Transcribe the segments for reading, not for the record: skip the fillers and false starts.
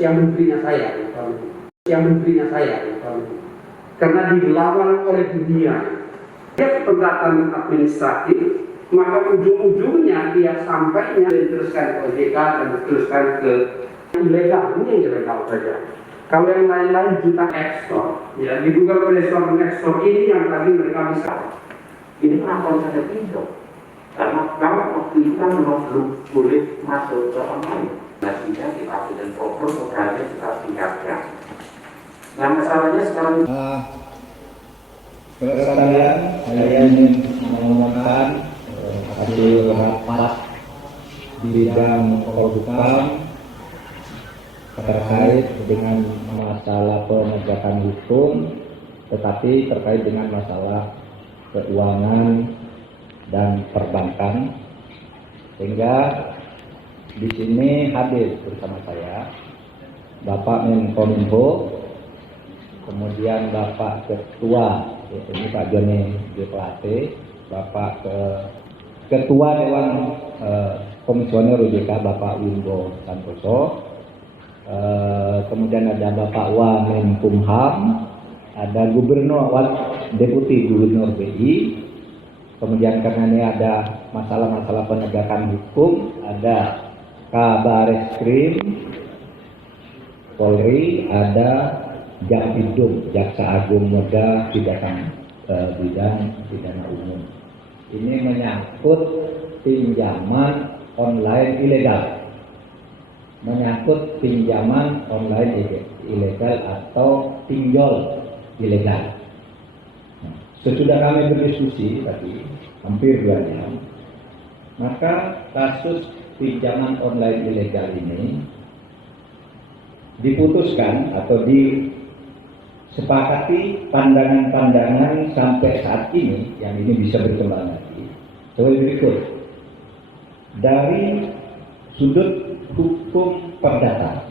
yang menterinya saya, karena dilawan oleh dunia. Dia pendekatan administratif, maka ujung-ujungnya dia sampainya diteruskan ke OJK dan diteruskan ke ilegal. Ini yang ilegal saja. Kalau yang lain-lain juta ekspor, ya diduga ekspor ini yang tadi mereka bisa. Ini kenapa ada pinjol? Karena kalau waktu itu kan belum boleh masuk ke online. Nah, tidak dipakai dan proper bekerja kita tingkatkan. Nah, masalahnya sekarang saya ingin mengumumkan hasil rapat di bidang Polhukam terkait dengan masalah penegakan hukum, tetapi terkait dengan masalah keuangan dan perbankan, sehingga di sini hadir bersama saya Bapak Menkominfo, kemudian Bapak Ketua, ini Pak Joni G. Plate, Bapak Ketua Dewan Komisioner OJK Bapak Wimbo Santoso, kemudian ada Bapak Wamenkumham, ada Gubernur Deputi Gubernur BI, kemudian karena ini ada masalah-masalah penegakan hukum, ada Kabareskrim Polri, ada Jakpidum, Jaksa Agung Muda Bidang Pidana Umum. Ini menyangkut pinjaman online ilegal, atau pinjol ilegal. Sesudah kami berdiskusi tadi hampir 2 jam, maka kasus pinjaman online ilegal ini diputuskan atau disepakati pandangan-pandangan sampai saat ini, yang ini bisa berkembang lagi sebagai berikut. Dari sudut hukum perdata,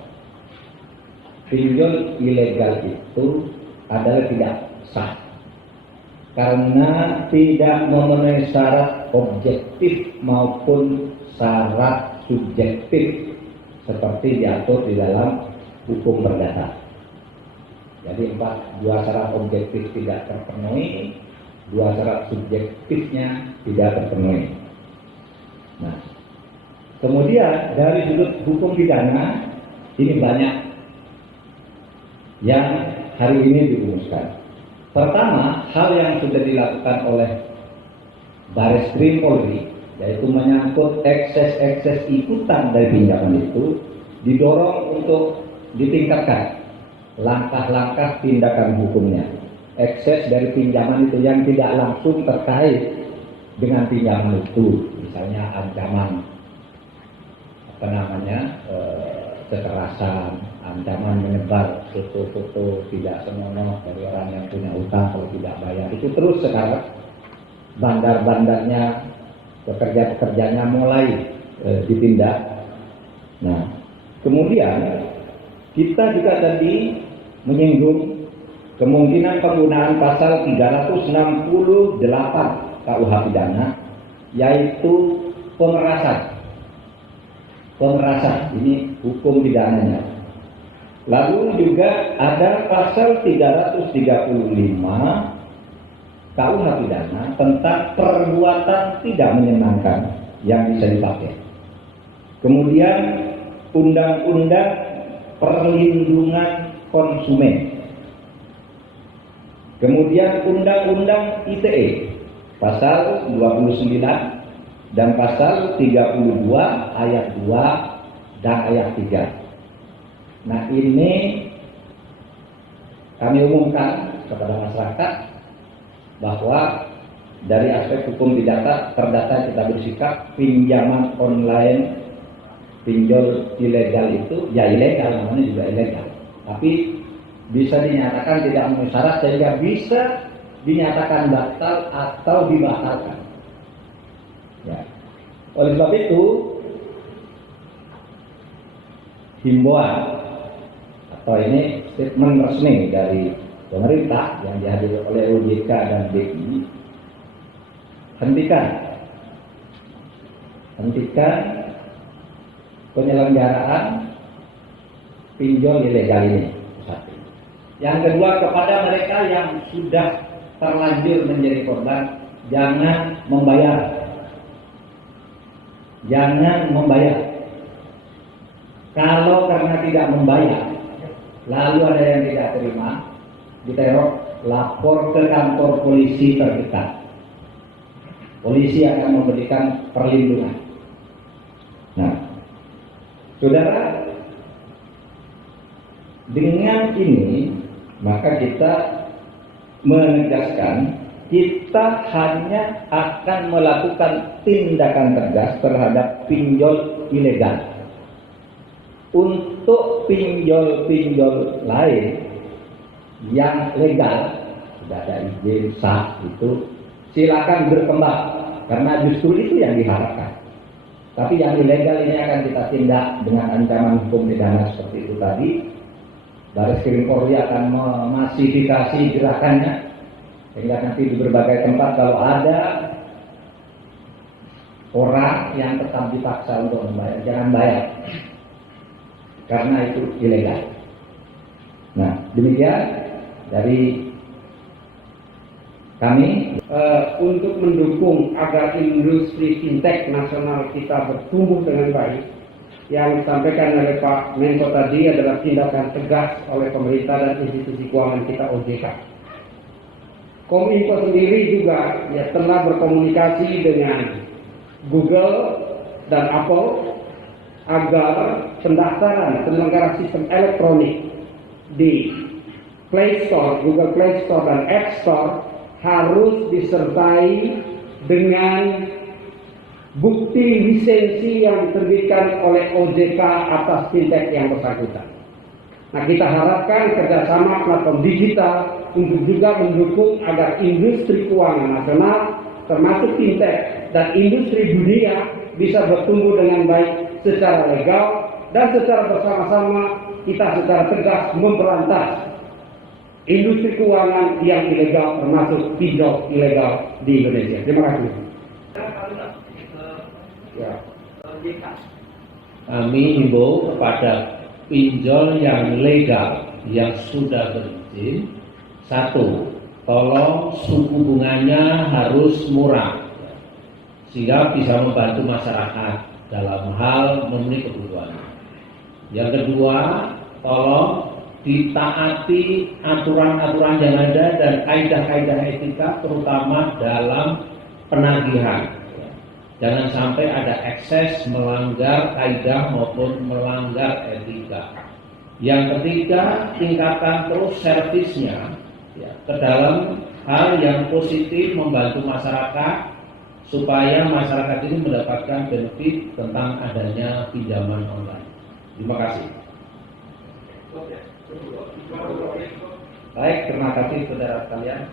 pinjol ilegal itu adalah tidak sah karena tidak memenuhi syarat objektif maupun syarat subjektif seperti diatur di dalam hukum perdata. Jadi 2 syarat objektif tidak terpenuhi, 2 syarat subjektifnya tidak terpenuhi. Nah, kemudian dari sudut hukum pidana ini banyak yang hari ini dirumuskan. Pertama, hal yang sudah dilakukan oleh Bareskrim Polri, yaitu menyangkut ekses ikutan dari pinjaman itu, didorong untuk ditingkatkan langkah-langkah tindakan hukumnya. Ekses dari pinjaman itu yang tidak langsung terkait dengan pinjaman itu, misalnya ancaman kekerasan, ancaman menyebar foto-foto tidak senonoh dari orang yang punya utang kalau tidak bayar, itu terus sekarang bandar-bandarnya, pekerja-pekerjanya mulai ditindak. Nah, kemudian kita juga tadi menyinggung kemungkinan penggunaan pasal 368 KUH pidana, yaitu pemerasan. Ini hukum pidananya. Lalu juga ada pasal 335 KUH pidana tentang perbuatan tidak menyenangkan yang bisa dipakai. Kemudian Undang-Undang Perlindungan Konsumen. Kemudian Undang-Undang ITE pasal 29 dan pasal 32 ayat 2 dan ayat 3. Nah, ini kami umumkan kepada masyarakat bahwa dari aspek hukum perdata kita bersikap pinjaman online, pinjol ilegal itu ya ilegal, namanya juga ilegal, tapi bisa dinyatakan tidak memenuhi syarat sehingga bisa dinyatakan batal atau dibatalkan. Ya. Oleh sebab itu, himbauan atau ini statement resmi dari pemerintah yang dihadiri oleh OJK dan BI, hentikan penyelenggaraan pinjol ilegal ini. Satu. Yang kedua, kepada mereka yang sudah terlanjur menjadi korban, jangan membayar. Jangan membayar. Kalau karena tidak membayar, lalu ada yang tidak terima, diteror, lapor ke kantor polisi terdekat. Polisi akan memberikan perlindungan. Nah, saudara, dengan ini maka kita menegaskan kita hanya akan melakukan tindakan tegas terhadap pinjol ilegal. Untuk pinjol-pinjol lain yang legal, sudah ada izin sah, itu silakan berkembang, karena justru itu yang diharapkan. Tapi yang ilegal ini akan kita tindak dengan ancaman hukum pidana seperti itu tadi. Bareskrim Polri akan memasifikasi gerakannya, sehingga nanti di berbagai tempat kalau ada orang yang tetap dipaksa untuk membayar, jangan bayar, karena itu ilegal. Nah, demikian dari kami untuk mendukung agar industri fintech nasional kita bertumbuh dengan baik. Yang disampaikan oleh Pak Menko tadi adalah tindakan tegas oleh pemerintah dan institusi keuangan kita, OJK. Kominfo sendiri juga telah berkomunikasi dengan Google dan Apple agar pendaftaran penyelenggara sistem elektronik di Play Store, Google Play Store dan App Store harus disertai dengan bukti lisensi yang diterbitkan oleh OJK atas fintech yang bersangkutan. Nah, kita harapkan kerjasama platform digital untuk juga mendukung agar industri keuangan nasional, termasuk fintech dan industri dunia, bisa bertumbuh dengan baik secara legal dan secara bersama-sama kita secara tegas memberantas industri keuangan yang ilegal, termasuk pinjol ilegal di Indonesia. Terima kasih. Ya. Kami himbau kepada pinjol yang legal yang sudah berizin, satu, tolong suku bunganya harus murah sehingga bisa membantu masyarakat dalam hal memenuhi kebutuhan. Yang kedua, tolong ditaati aturan-aturan yang ada dan kaidah-kaidah etika, terutama dalam penagihan. Jangan sampai ada ekses melanggar kaidah maupun melanggar etika. Yang ketiga, tingkatkan terus servisnya ke dalam hal yang positif membantu masyarakat supaya masyarakat ini mendapatkan benefit tentang adanya pinjaman online. Terima kasih. Baik, terima kasih saudara sekalian.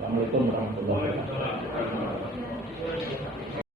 Assalamualaikum warahmatullahi wabarakatuh.